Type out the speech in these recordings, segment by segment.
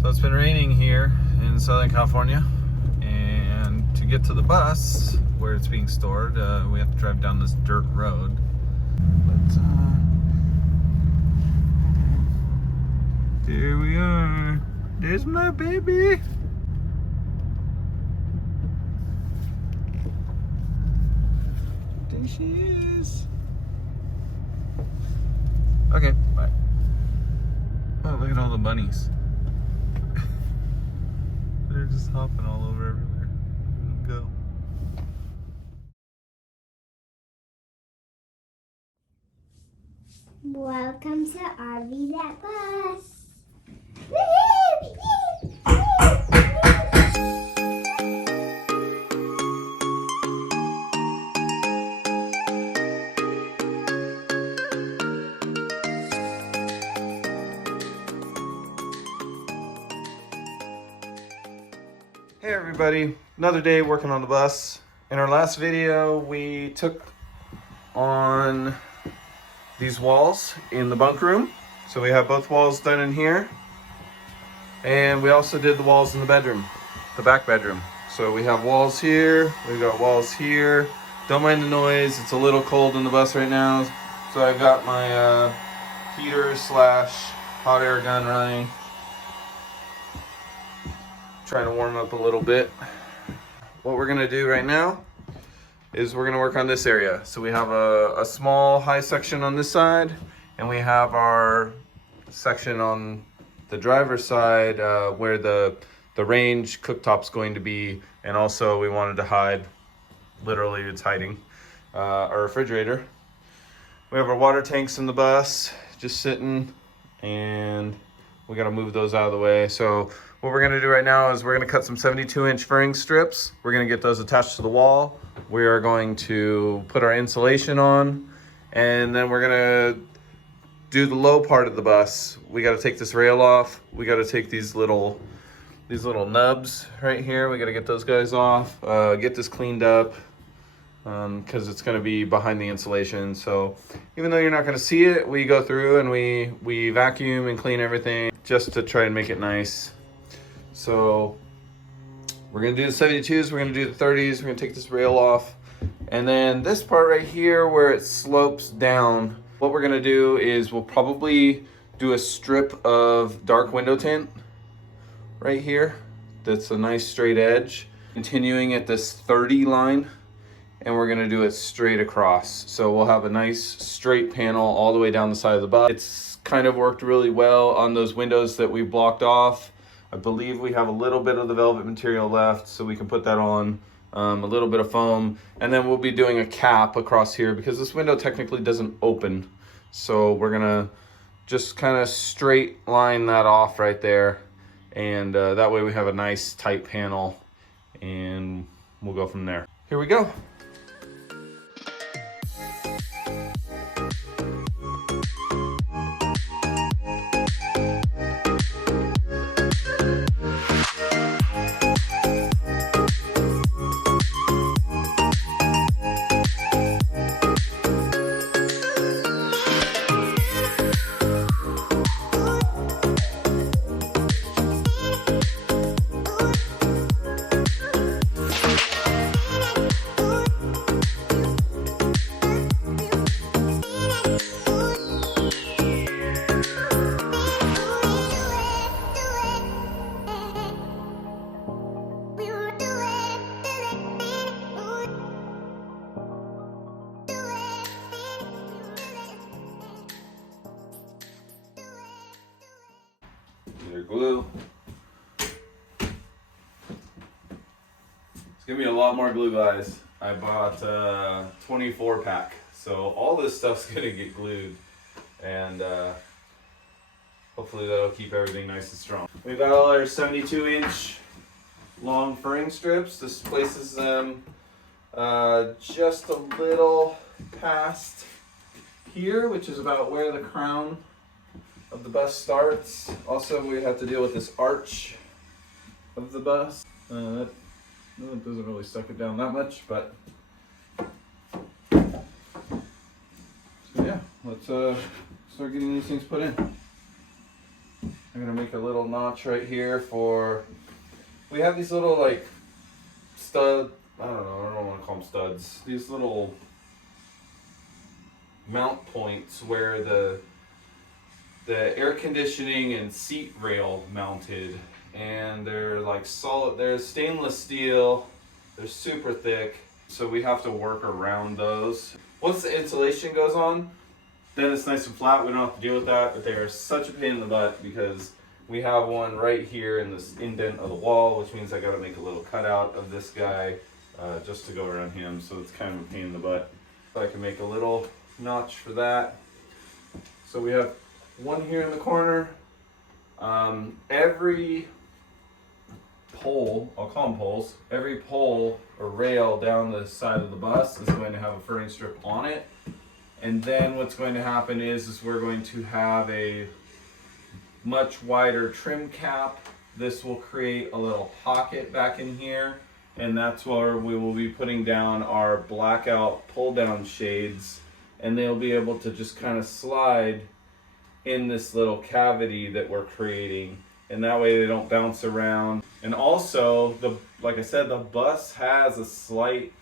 So it's been raining here in Southern California, and to get to the bus where it's being stored, we have to drive down this dirt road. But there we are. There's my baby. There she is. Okay, bye. Oh, look at all the bunnies. They're just hopping all over everywhere. Go. Welcome to RV That Bus. Hey everybody, another day working on the bus. In our last video, we took on these walls in the bunk room. So we have both walls done in here. And we also did the walls in the bedroom, the back bedroom. So we have walls here, we got walls here. Don't mind the noise, it's a little cold in the bus right now. So I've got my heater slash hot air gun running. Trying to warm up a little bit. What we're gonna do right now is we're gonna work on this area. So we have a small high section on this side, and we have our section on the driver's side where the range cooktop's going to be, and also we wanted to hide, literally it's hiding, our refrigerator. We have our water tanks in the bus just sitting, and we gotta move those out of the way. So what we're gonna do right now is we're gonna cut some 72-inch furring strips. We're gonna get those attached to the wall. We are going to put our insulation on, and then we're gonna do the low part of the bus. We gotta take this rail off. We gotta take these little nubs right here. We gotta get those guys off, get this cleaned up, because it's gonna be behind the insulation. So even though you're not gonna see it, we go through and we vacuum and clean everything just to try and make it nice. So we're gonna do the 72s, we're gonna do the 30s, we're gonna take this rail off. And then this part right here where it slopes down, what we're gonna do is we'll probably do a strip of dark window tint right here. That's a nice straight edge. Continuing at this 30 line, and we're gonna do it straight across. So we'll have a nice straight panel all the way down the side of the bus. It's kind of worked really well on those windows that we blocked off. I believe we have a little bit of the velvet material left, so we can put that on, a little bit of foam, and then we'll be doing a cap across here because this window technically doesn't open. So we're gonna just kind of straight line that off right there, and that way we have a nice tight panel, and we'll go from there. Here we go. Your glue. It's gonna be a lot more glue, guys. I bought a 24 pack, so all this stuff's gonna get glued, and hopefully that'll keep everything nice and strong. We've got all our 72-inch long furring strips. This places them just a little past here, which is about where the crown of the bus starts. Also, we have to deal with this arch of the bus. That doesn't really suck it down that much, but so yeah, let's start getting these things put in. I'm gonna make a little notch right here for, we have these little like stud, I don't want to call them studs. These little mount points where the air conditioning and seat rail mounted, and they're like solid, they're stainless steel, they're super thick, so we have to work around those. Once the insulation goes on, then it's nice and flat, we don't have to deal with that, but they are such a pain in the butt because we have one right here in this indent of the wall, which means I gotta make a little cutout of this guy just to go around him, so it's kind of a pain in the butt. So I can make a little notch for that. So we have one here in the corner. Every pole, I'll call them poles, every pole or rail down the side of the bus is going to have a furring strip on it. And then what's going to happen is we're going to have a much wider trim cap. This will create a little pocket back in here, and that's where we will be putting down our blackout pull down shades, and they'll be able to just kind of slide in this little cavity that we're creating, and that way they don't bounce around. And also, like I said, the bus has a slight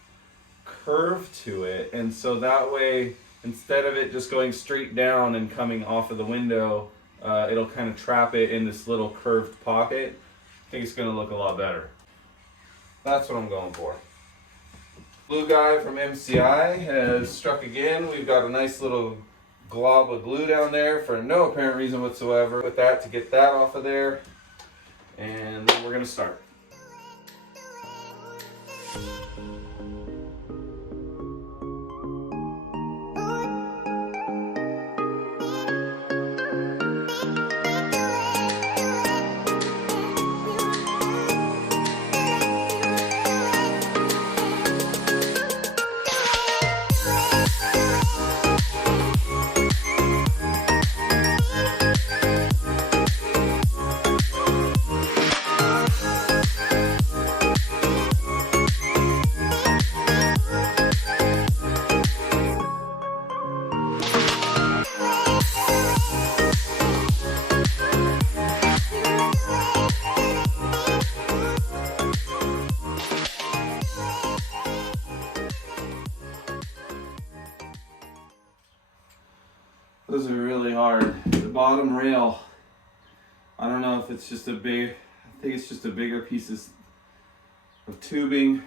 curve to it, and so that way instead of it just going straight down and coming off of the window, it'll kind of trap it in this little curved pocket. I think it's going to look a lot better. That's what I'm going for. Glue guy from MCI has struck again. We've got a nice little glob of glue down there for no apparent reason whatsoever with that to get that off of there. And then we're going to start. Those are really hard. The bottom rail, I don't know if it's just I think it's just a bigger piece of tubing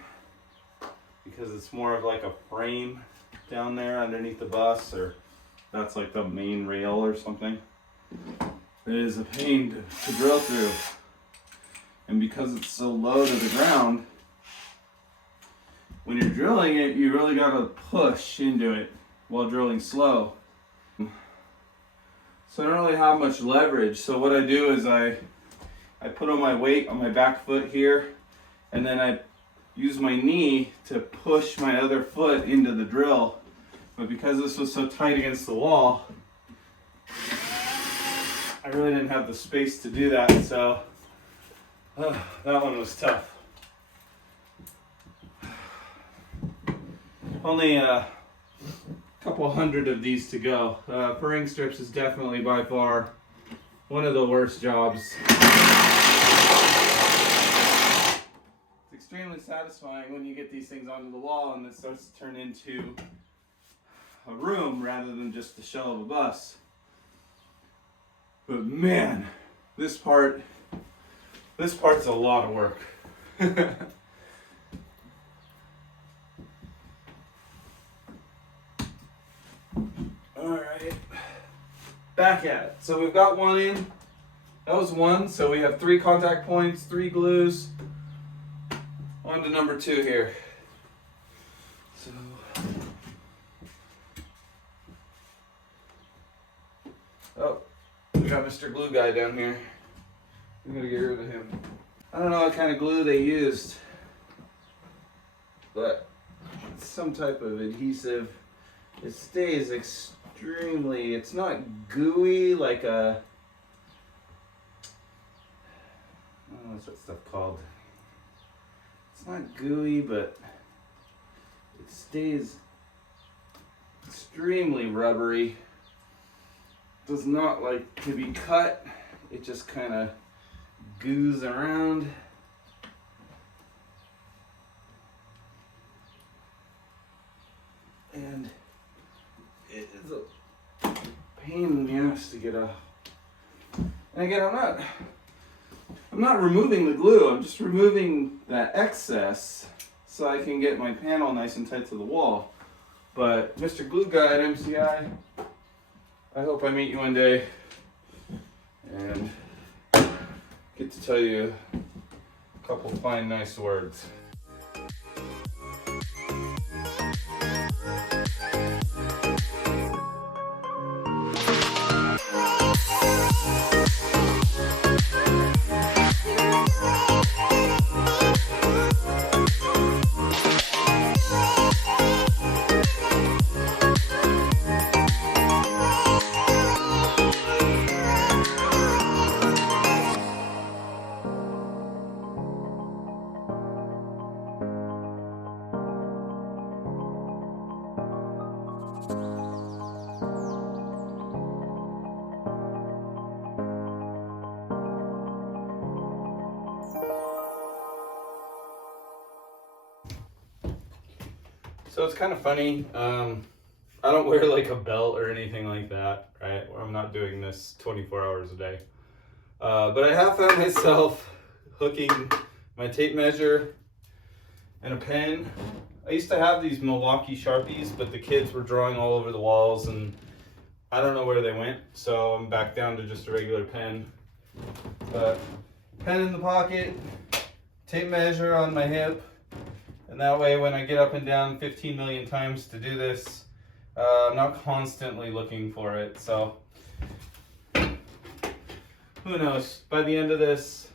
because it's more of like a frame down there underneath the bus, or that's like the main rail or something. It is a pain to drill through. And because it's so low to the ground, when you're drilling it, you really gotta push into it while drilling slow. So I don't really have much leverage. So what I do is I put on my weight on my back foot here, and then I use my knee to push my other foot into the drill. But because this was so tight against the wall, I really didn't have the space to do that. So that one was tough. Only a couple hundred of these to go. Furring strips is definitely by far one of the worst jobs. It's extremely satisfying when you get these things onto the wall and it starts to turn into a room rather than just the shell of a bus. But man, this part's a lot of work. Alright, back at it. So we've got one in. That was one, so we have 3 contact points, 3 glues. On to number 2 here. So oh, we got Mr. Glue Guy down here. I'm gonna get rid of him. I don't know what kind of glue they used, but it's some type of adhesive. It stays extremely, it's not gooey like a, I don't know what's that stuff called. It's not gooey, but it stays extremely rubbery. Does not like to be cut it just kind of goos around. And it is a pain in the ass to get out. And again, I'm not removing the glue, I'm just removing that excess so I can get my panel nice and tight to the wall. But Mr. Glue Guy at MCI, I hope I meet you one day and get to tell you a couple fine, nice words. So it's kind of funny. I don't wear like a belt or anything like that, right? I'm not doing this 24 hours a day. But I have found myself hooking my tape measure and a pen. I used to have these Milwaukee Sharpies, but the kids were drawing all over the walls and I don't know where they went. So I'm back down to just a regular pen. But pen in the pocket, tape measure on my hip. And that way when I get up and down 15 million times to do this, I'm not constantly looking for it. So who knows? By the end of this,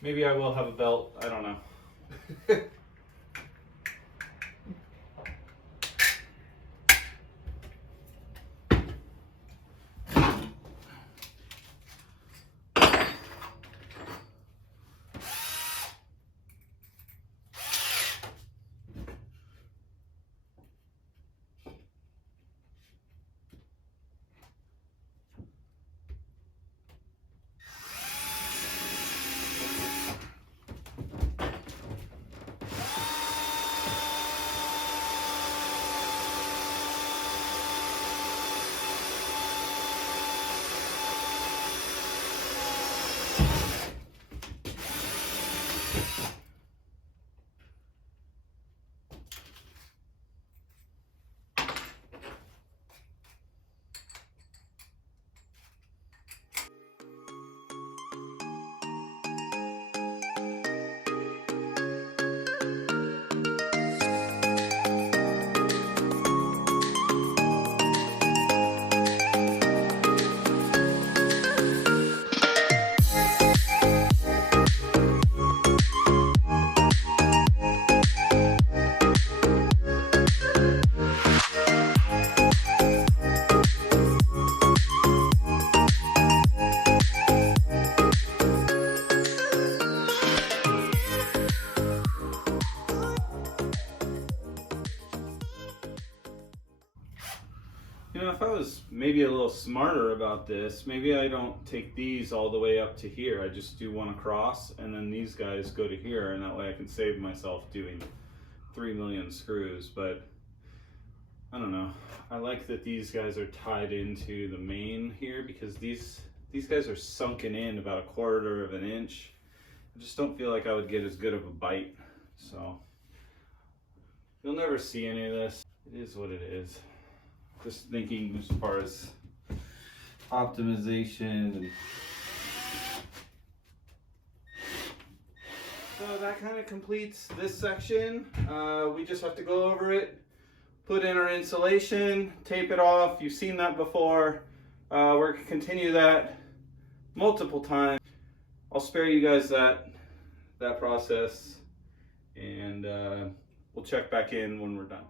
maybe I will have a belt. I don't know. You know, if I was maybe a little smarter about this, maybe I don't take these all the way up to here. I just do one across and then these guys go to here, and that way I can save myself doing 3 million screws. But I don't know. I like that these guys are tied into the main here because these guys are sunken in about 1/4 of an inch. I just don't feel like I would get as good of a bite. So you'll never see any of this. It is what it is. Just thinking as far as optimization. And so that kind of completes this section. We just have to go over it, put in our insulation, tape it off. You've seen that before. We're going to continue that multiple times. I'll spare you guys that process, and we'll check back in when we're done.